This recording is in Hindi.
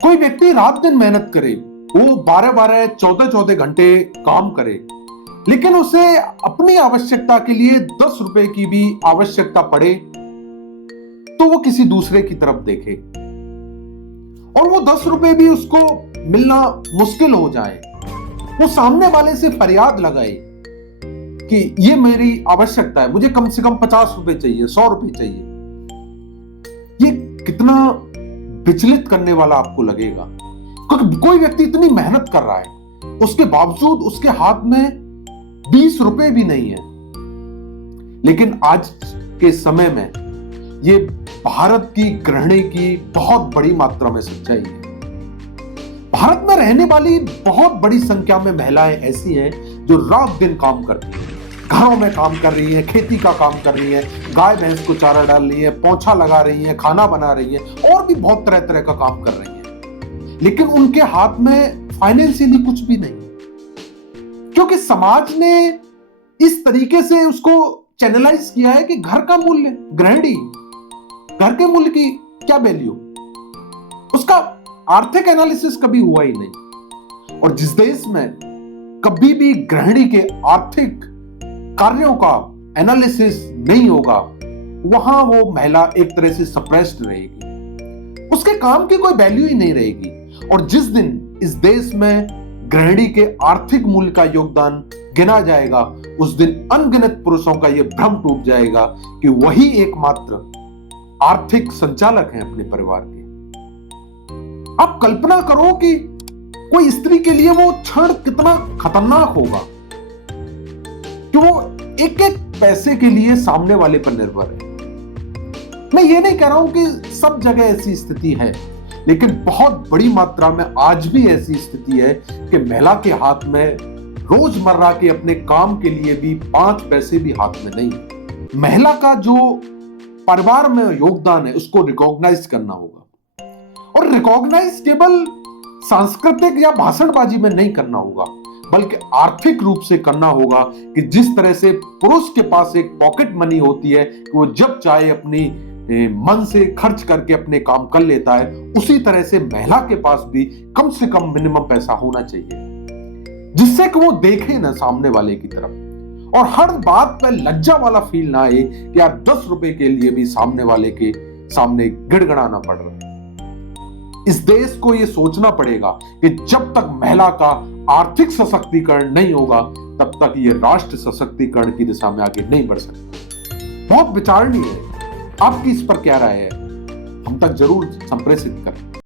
कोई व्यक्ति रात दिन मेहनत करे, वो 12-12 14-14 घंटे काम करे, लेकिन उसे अपनी आवश्यकता के लिए 10 रुपए की भी आवश्यकता पड़े तो वो किसी दूसरे की तरफ देखे और वो 10 रुपए भी उसको मिलना मुश्किल हो जाए, वो सामने वाले से फरियाद लगाए कि ये मेरी आवश्यकता है, मुझे कम से कम 50 रुपए चाहिए, 100 रुपए चाहिए। ये कितना विचलित करने वाला आपको लगेगा, क्योंकि कोई व्यक्ति इतनी मेहनत कर रहा है, उसके बावजूद उसके हाथ में 20 रुपए भी नहीं है। लेकिन आज के समय में ये भारत की गृहिणी की बहुत बड़ी मात्रा में सच्चाई है। भारत में रहने वाली बहुत बड़ी संख्या में महिलाएं ऐसी हैं जो रात दिन काम करती हैं, घरों में काम कर रही हैं, खेती का काम कर रही हैं, गाय भैंस को चारा डाल रही है, पोंछा लगा रही है, खाना बना रही है और भी बहुत तरह तरह का काम कर रही है, लेकिन उनके हाथ में फाइनेंशियली कुछ भी नहीं, क्योंकि समाज ने इस तरीके से उसको चैनलाइज किया है कि घर का मूल्य, गृहिणी, घर के मूल्य की क्या वैल्यू, उसका आर्थिक एनालिसिस कभी हुआ ही नहीं। और जिस देश में कभी भी गृहिणी के आर्थिक कार्यों का एनालिसिस नहीं होगा, वहां वो महिला एक तरह से सप्रेस्ड रहेगी, उसके काम की कोई वैल्यू ही नहीं रहेगी। और जिस दिन इस देश में गृहिणी के आर्थिक मूल्य का योगदान गिना जाएगा, उस दिन अनगिनत पुरुषों का यह भ्रम टूट जाएगा कि वही एकमात्र आर्थिक संचालक हैं अपने परिवार के। आप कल्पना करो कि कोई स्त्री के लिए वो क्षण कितना खतरनाक होगा कि वो एक एक पैसे के लिए सामने वाले पर निर्भर है। मैं ये नहीं कह रहा हूं कि सब जगह ऐसी स्थिति है, लेकिन बहुत बड़ी मात्रा में आज भी ऐसी स्थिति है कि महिला के हाथ में रोजमर्रा के अपने काम के लिए भी 5 पैसे भी हाथ में नहीं। महिला का जो परिवार में योगदान है उसको रिकॉग्नाइज करना होगा, और रिकॉग्नाइज केवल सांस्कृतिक या भाषणबाजी में नहीं करना होगा, बल्कि आर्थिक रूप से करना होगा कि जिस तरह से पुरुष के पास एक पॉकेट मनी होती है कि वो जब चाहे अपनी मन से खर्च करके अपने काम कर लेता है, उसी तरह से महिला के पास भी कम से कम मिनिमम पैसा होना चाहिए, जिससे कि वो देखे ना सामने वाले की तरफ और हर बात पर लज्जा वाला फील ना आए कि यार 10 रुपए के लिए भी सामने वाले के सामने गिड़गिड़ाना पड़ रहा है। इस देश को यह सोचना पड़ेगा कि जब तक महिला का आर्थिक सशक्तिकरण नहीं होगा, तब तक यह राष्ट्र सशक्तिकरण की दिशा में आगे नहीं बढ़ सकता। बहुत विचारणीय है। आपकी इस पर क्या राय है? हम तक जरूर संप्रेषित करें।